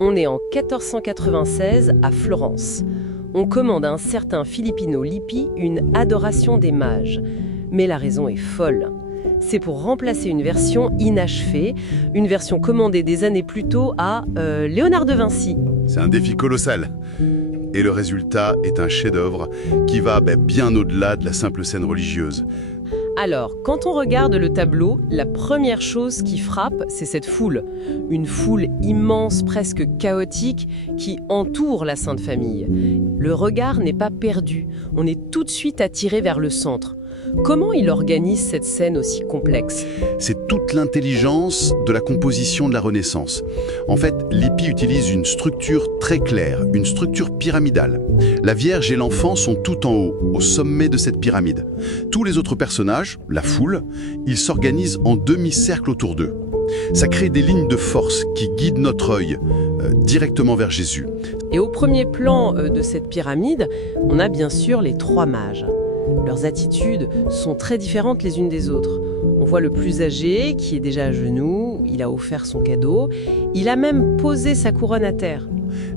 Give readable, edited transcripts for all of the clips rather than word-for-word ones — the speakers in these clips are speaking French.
On est en 1496 à Florence. On commande à un certain Filippino Lippi une adoration des mages. Mais la raison est folle. C'est pour remplacer une version inachevée, une version commandée des années plus tôt à Léonard de Vinci. C'est un défi colossal. Et le résultat est un chef-d'œuvre qui va bien au-delà de la simple scène religieuse. Alors, quand on regarde le tableau, la première chose qui frappe, c'est cette foule. Une foule immense, presque chaotique, qui entoure la Sainte Famille. Le regard n'est pas perdu, on est tout de suite attiré vers le centre. Comment il organise cette scène aussi complexe ? C'est toute l'intelligence de la composition de la Renaissance. En fait, Lippi utilise une structure très claire, une structure pyramidale. La Vierge et l'enfant sont tout en haut, au sommet de cette pyramide. Tous les autres personnages, la foule, ils s'organisent en demi-cercle autour d'eux. Ça crée des lignes de force qui guident notre œil directement vers Jésus. Et au premier plan de cette pyramide, on a bien sûr les trois mages. Leurs attitudes sont très différentes les unes des autres. On voit le plus âgé qui est déjà à genoux, il a offert son cadeau, il a même posé sa couronne à terre.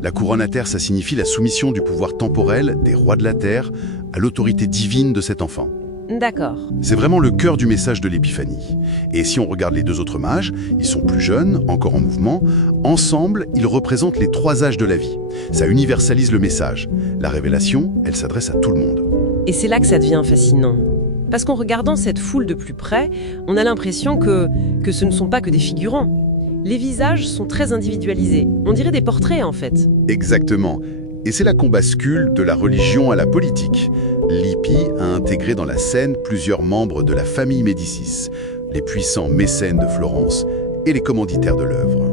La couronne à terre, ça signifie la soumission du pouvoir temporel des rois de la terre à l'autorité divine de cet enfant. D'accord. C'est vraiment le cœur du message de l'Épiphanie. Et si on regarde les deux autres mages, ils sont plus jeunes, encore en mouvement. Ensemble, ils représentent les trois âges de la vie. Ça universalise le message. La révélation, elle s'adresse à tout le monde. Et c'est là que ça devient fascinant. Parce qu'en regardant cette foule de plus près, on a l'impression que ce ne sont pas que des figurants. Les visages sont très individualisés. On dirait des portraits, en fait. Exactement. Et c'est là qu'on bascule de la religion à la politique. Lippi a intégré dans la scène plusieurs membres de la famille Médicis, les puissants mécènes de Florence et les commanditaires de l'œuvre.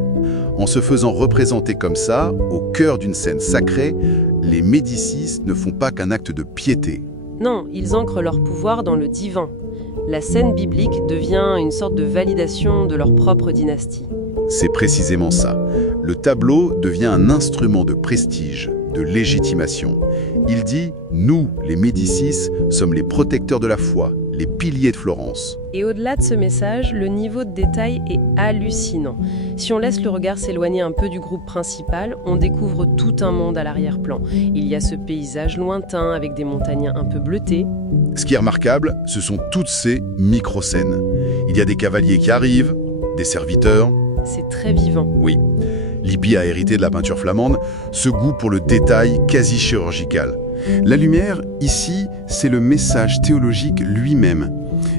En se faisant représenter comme ça, au cœur d'une scène sacrée, les Médicis ne font pas qu'un acte de piété. Non, ils ancrent leur pouvoir dans le divin. La scène biblique devient une sorte de validation de leur propre dynastie. C'est précisément ça. Le tableau devient un instrument de prestige, de légitimation. Il dit « Nous, les Médicis, sommes les protecteurs de la foi, les piliers de Florence ». Et au-delà de ce message, le niveau de détail est hallucinant. Si on laisse le regard s'éloigner un peu du groupe principal, on découvre tout un monde à l'arrière-plan. Il y a ce paysage lointain avec des montagnes un peu bleutées. Ce qui est remarquable, ce sont toutes ces micro-scènes. Il y a des cavaliers qui arrivent, des serviteurs. C'est très vivant. Oui. Lippi a hérité de la peinture flamande ce goût pour le détail quasi chirurgical. La lumière, ici, c'est le message théologique lui-même.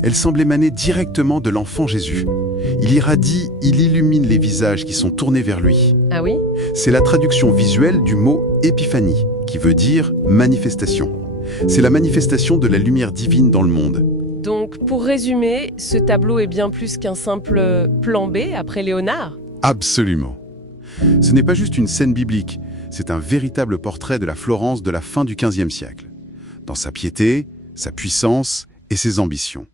Elle semble émaner directement de l'enfant Jésus. Il irradie, il illumine les visages qui sont tournés vers lui. Ah oui ? C'est la traduction visuelle du mot « épiphanie », qui veut dire « manifestation ». C'est la manifestation de la lumière divine dans le monde. Donc, pour résumer, ce tableau est bien plus qu'un simple plan B après Léonard ? Absolument. Ce n'est pas juste une scène biblique, c'est un véritable portrait de la Florence de la fin du XVe siècle, dans sa piété, sa puissance et ses ambitions.